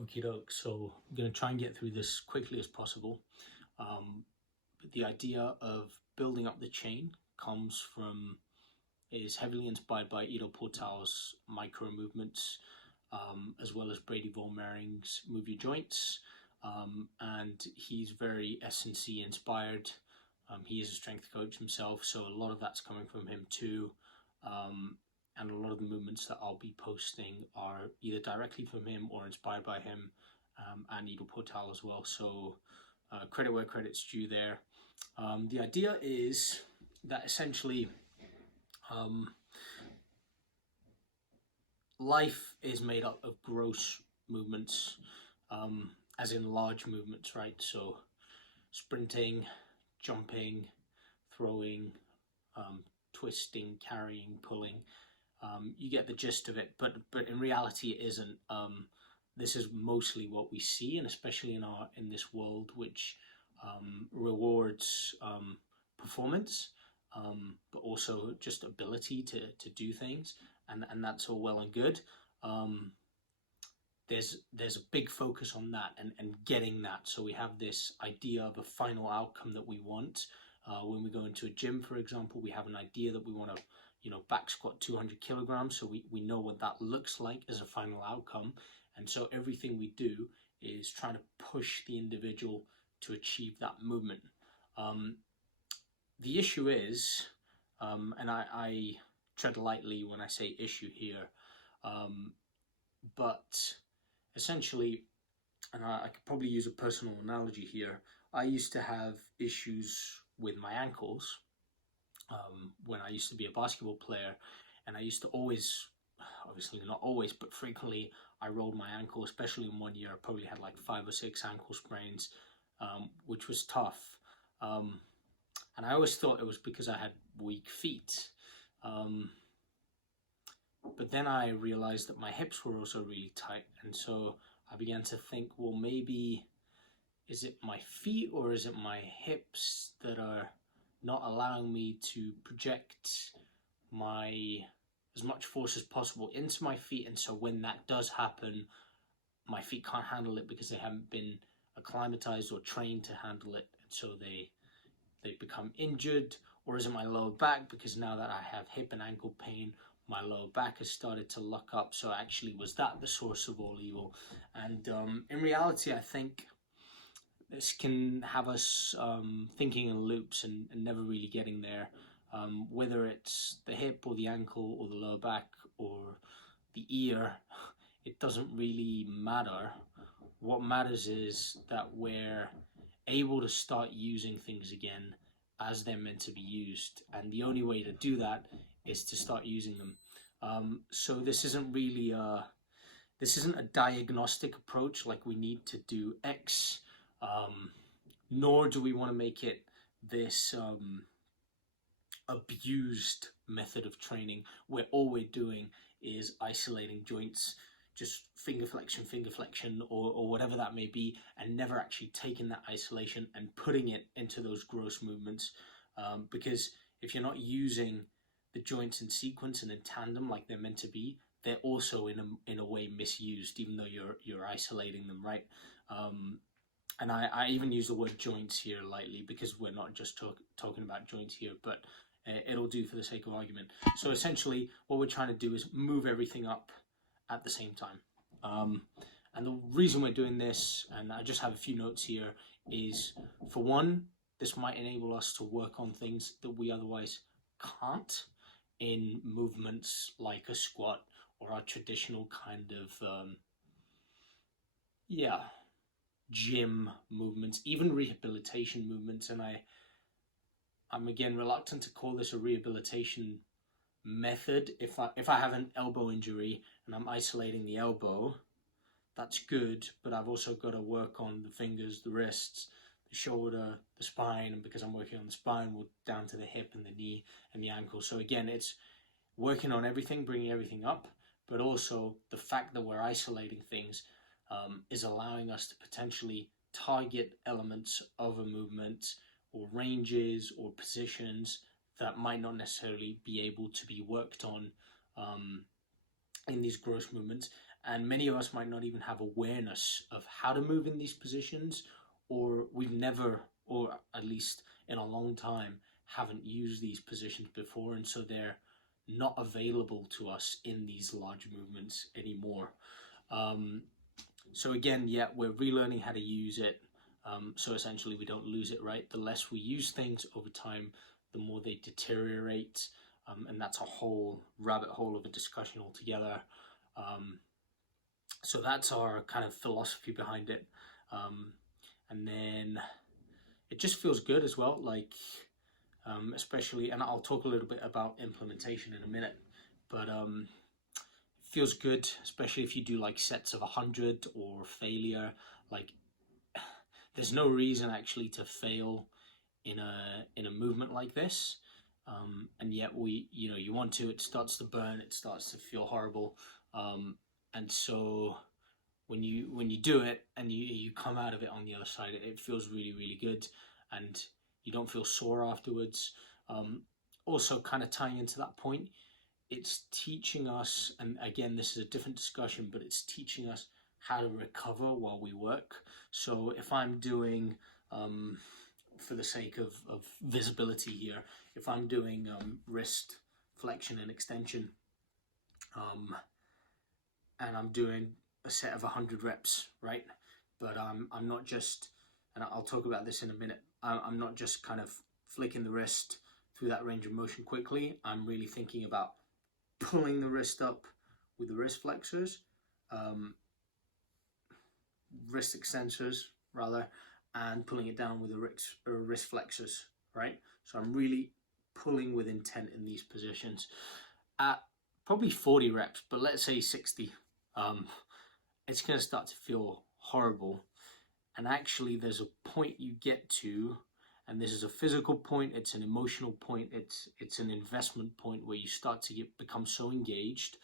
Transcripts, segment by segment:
Okie doke. So I'm going to try and get through this quickly as possible. But the idea of building up the chain is heavily inspired by Ido Portal's micro movements, as well as Brady Volmering's Move Your Joints. And he's very S&C inspired. He is a strength coach himself, so a lot of that's coming from him too. And a lot of the movements that I'll be posting are either directly from him or inspired by him, and Ido Portal as well. So credit where credit's due there. The idea is that essentially life is made up of gross movements, as in large movements, right? So sprinting, jumping, throwing, twisting, carrying, pulling. You get the gist of it, but in reality it isn't. This is mostly what we see, and especially in this world which rewards performance, but also just ability to do things, and that's all well and good. There's a big focus on that and getting that. So we have this idea of a final outcome that we want. When we go into a gym, for example, we have an idea that we want to back squat 200 kilograms, so we know what that looks like as a final outcome. And so everything we do is trying to push the individual to achieve that movement. The issue is, and I tread lightly when I say issue here, but essentially, and I could probably use a personal analogy here, I used to have issues with my ankles when I used to be a basketball player, and I used to always, obviously not always, but frequently, I rolled my ankle, especially in one year. I probably had like 5 or 6 ankle sprains, which was tough. And I always thought it was because I had weak feet. But then I realized that my hips were also really tight, and so I began to think, well, maybe is it my feet or is it my hips that are not allowing me to project as much force as possible into my feet, and so when that does happen, my feet can't handle it because they haven't been acclimatized or trained to handle it, and so they become injured. Or is it my lower back, because now that I have hip and ankle pain, my lower back has started to lock up, so actually was that the source of all evil? And in reality, I think this can have us thinking in loops and never really getting there. Whether it's the hip or the ankle or the lower back or the ear, it doesn't really matter. What matters is that we're able to start using things again as they're meant to be used, and the only way to do that is to start using them. So this isn't really a diagnostic approach, like we need to do X, nor do we want to make it this abused method of training where all we're doing is isolating joints, just finger flexion, or whatever that may be, and never actually taking that isolation and putting it into those gross movements. Because if you're not using the joints in sequence and in tandem like they're meant to be, they're also in a way misused, even though you're isolating them, right? And I even use the word joints here lightly because we're not just talking about joints here, but it'll do for the sake of argument. So essentially, what we're trying to do is move everything up at the same time. And the reason we're doing this, and I just have a few notes here, is for one, this might enable us to work on things that we otherwise can't in movements like a squat or our traditional kind of gym movements, even rehabilitation movements. And I'm again reluctant to call this a rehabilitation method. If I have an elbow injury and I'm isolating the elbow, that's good, but I've also got to work on the fingers, the wrists, the shoulder, the spine, and because I'm working on the spine, we're down to the hip and the knee and the ankle. So again, it's working on everything, bringing everything up, but also the fact that we're isolating things is allowing us to potentially target elements of a movement or ranges or positions that might not necessarily be able to be worked on in these gross movements. And many of us might not even have awareness of how to move in these positions, or we've never, or at least in a long time, haven't used these positions before, and so they're not available to us in these large movements anymore. So again, yeah, we're relearning how to use it. So essentially we don't lose it, right? The less we use things over time, the more they deteriorate. And that's a whole rabbit hole of a discussion altogether. So that's our kind of philosophy behind it. And then it just feels good as well, like especially, and I'll talk a little bit about implementation in a minute, but it feels good, especially if you do like sets of 100 or failure. Like there's no reason actually to fail in a movement like this, and yet you want to. It starts to burn, it starts to feel horrible, and so when you do it and you come out of it on the other side, it feels really, really good, and you don't feel sore afterwards. Also, kind of tying into that point, it's teaching us, and again, this is a different discussion, but it's teaching us how to recover while we work. So if I'm doing, for the sake of visibility here, if I'm doing wrist flexion and extension, and I'm doing a set of 100 reps, right? But I'm not just, and I'll talk about this in a minute, I'm not just kind of flicking the wrist through that range of motion quickly. I'm really thinking about pulling the wrist up with the wrist flexors, wrist extensors rather, and pulling it down with the wrist flexors, right? So I'm really pulling with intent in these positions at probably 40 reps, but let's say 60. It's going to start to feel horrible. And actually there's a point you get to, and this is a physical point, it's an emotional point, it's an investment point where you start to become so engaged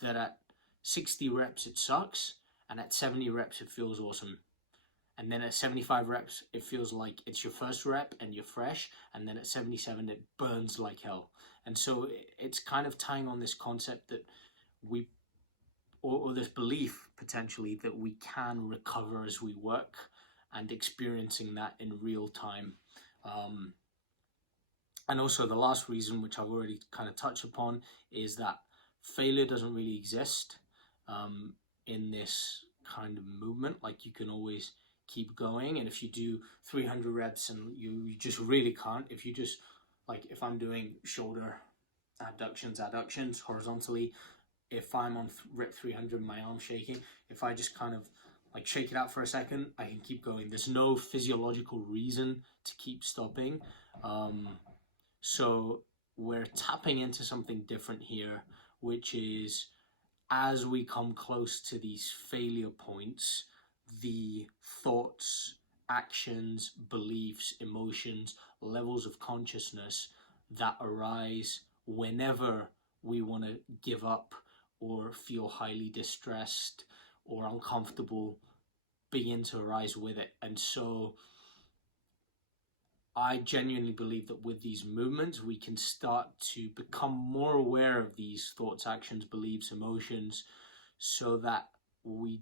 that at 60 reps it sucks, and at 70 reps it feels awesome. And then at 75 reps it feels like it's your first rep and you're fresh, and then at 77 it burns like hell. And so it's kind of tying on this concept that we, or this belief potentially, that we can recover as we work, and experiencing that in real time. And also the last reason, which I've already kind of touched upon, is that failure doesn't really exist in this kind of movement. Like you can always keep going, and if you do 300 reps and you just really can't, if you just, like if I'm doing shoulder adductions horizontally, if I'm on rep 300, my arm's shaking, if I just kind of like shake it out for a second, I can keep going. There's no physiological reason to keep stopping. So we're tapping into something different here, which is as we come close to these failure points, the thoughts, actions, beliefs, emotions, levels of consciousness that arise whenever we want to give up or feel highly distressed or uncomfortable begin to arise with it. And so I genuinely believe that with these movements, we can start to become more aware of these thoughts, actions, beliefs, emotions, so that we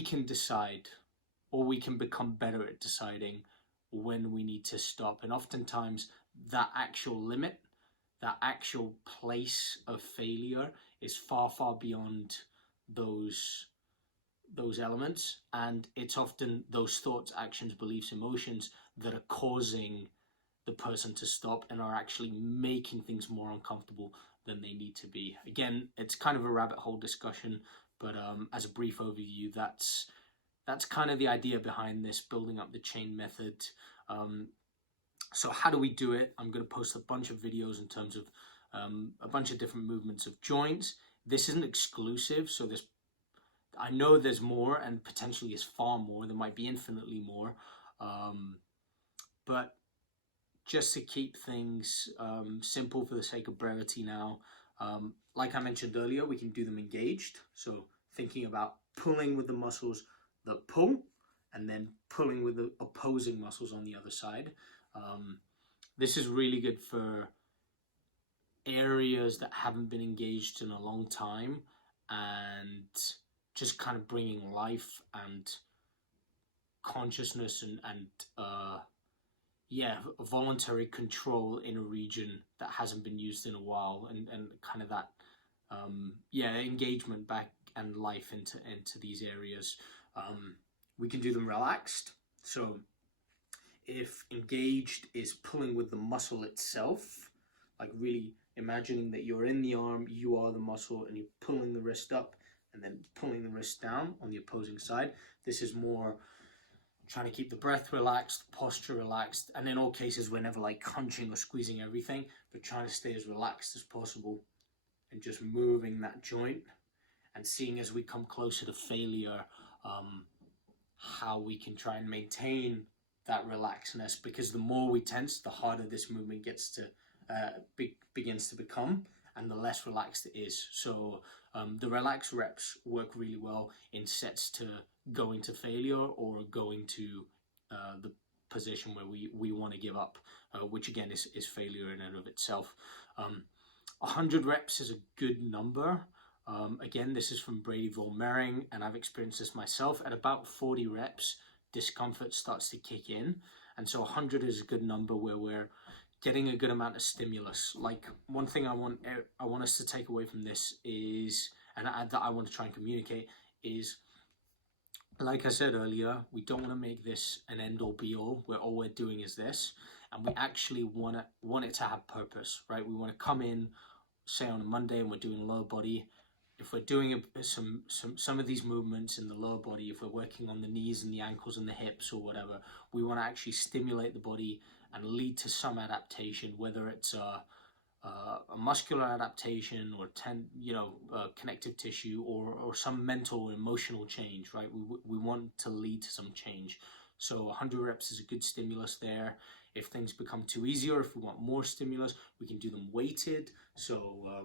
can decide, or we can become better at deciding when we need to stop. And oftentimes that actual limit, that actual place of failure is far, far beyond those elements, and it's often those thoughts, actions, beliefs, emotions that are causing the person to stop and are actually making things more uncomfortable than they need to be. Again, it's kind of a rabbit hole discussion, but as a brief overview, that's kind of the idea behind this, building up the chain method. So how do we do it? I'm going to post a bunch of videos in terms of a bunch of different movements of joints. This isn't exclusive, so I know there's more, and potentially is far more. There might be infinitely more, but just to keep things simple for the sake of brevity now, like I mentioned earlier, we can do them engaged. So thinking about pulling with the muscles that pull, and then pulling with the opposing muscles on the other side. This is really good for areas that haven't been engaged in a long time, and just kind of bringing life and consciousness and voluntary control in a region that hasn't been used in a while, and kind of that engagement back and life into these areas. We can do them relaxed. So if engaged is pulling with the muscle itself, like really imagining that you're in the arm, you are the muscle, and you're pulling the wrist up and then pulling the wrist down on the opposing side. This is more trying to keep the breath relaxed, posture relaxed, and in all cases we're never like hunching or squeezing everything, but trying to stay as relaxed as possible and just moving that joint and seeing as we come closer to failure how we can try and maintain that relaxedness, because the more we tense, the harder this movement gets to begins to become, and the less relaxed it is. So the relaxed reps work really well in sets to go into failure or go into the position where we want to give up, which again is failure in and of itself. 100 reps is a good number. Again, this is from Brady Volmering, and I've experienced this myself. At about 40 reps, discomfort starts to kick in, and so 100 is a good number where we're getting a good amount of stimulus. Like, one thing I want us to take away from this is, and that I want to try and communicate is, like I said earlier, we don't want to make this an end-all be-all where all we're doing is this, and we actually want it to have purpose, right? We want to come in, say on a Monday, and we're doing lower body. If we're doing some of these movements in the lower body, if we're working on the knees and the ankles and the hips or whatever, we want to actually stimulate the body and lead to some adaptation, whether it's a muscular adaptation or connective tissue or some mental or emotional change, right? We want to lead to some change. So 100 reps is a good stimulus there. If things become too easy or if we want more stimulus, we can do them weighted. So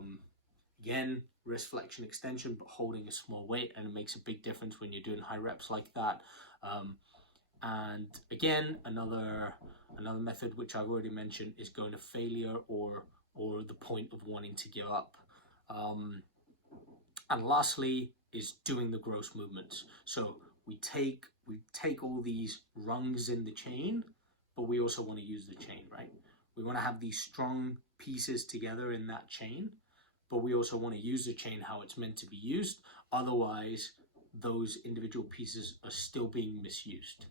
again, wrist flexion extension, but holding a small weight, and it makes a big difference when you're doing high reps like that. And again, another method which I've already mentioned is going to failure or the point of wanting to give up. And lastly is doing the gross movements. So we take all these rungs in the chain, but we also want to use the chain, right? We want to have these strong pieces together in that chain, but we also want to use the chain how it's meant to be used. Otherwise, those individual pieces are still being misused.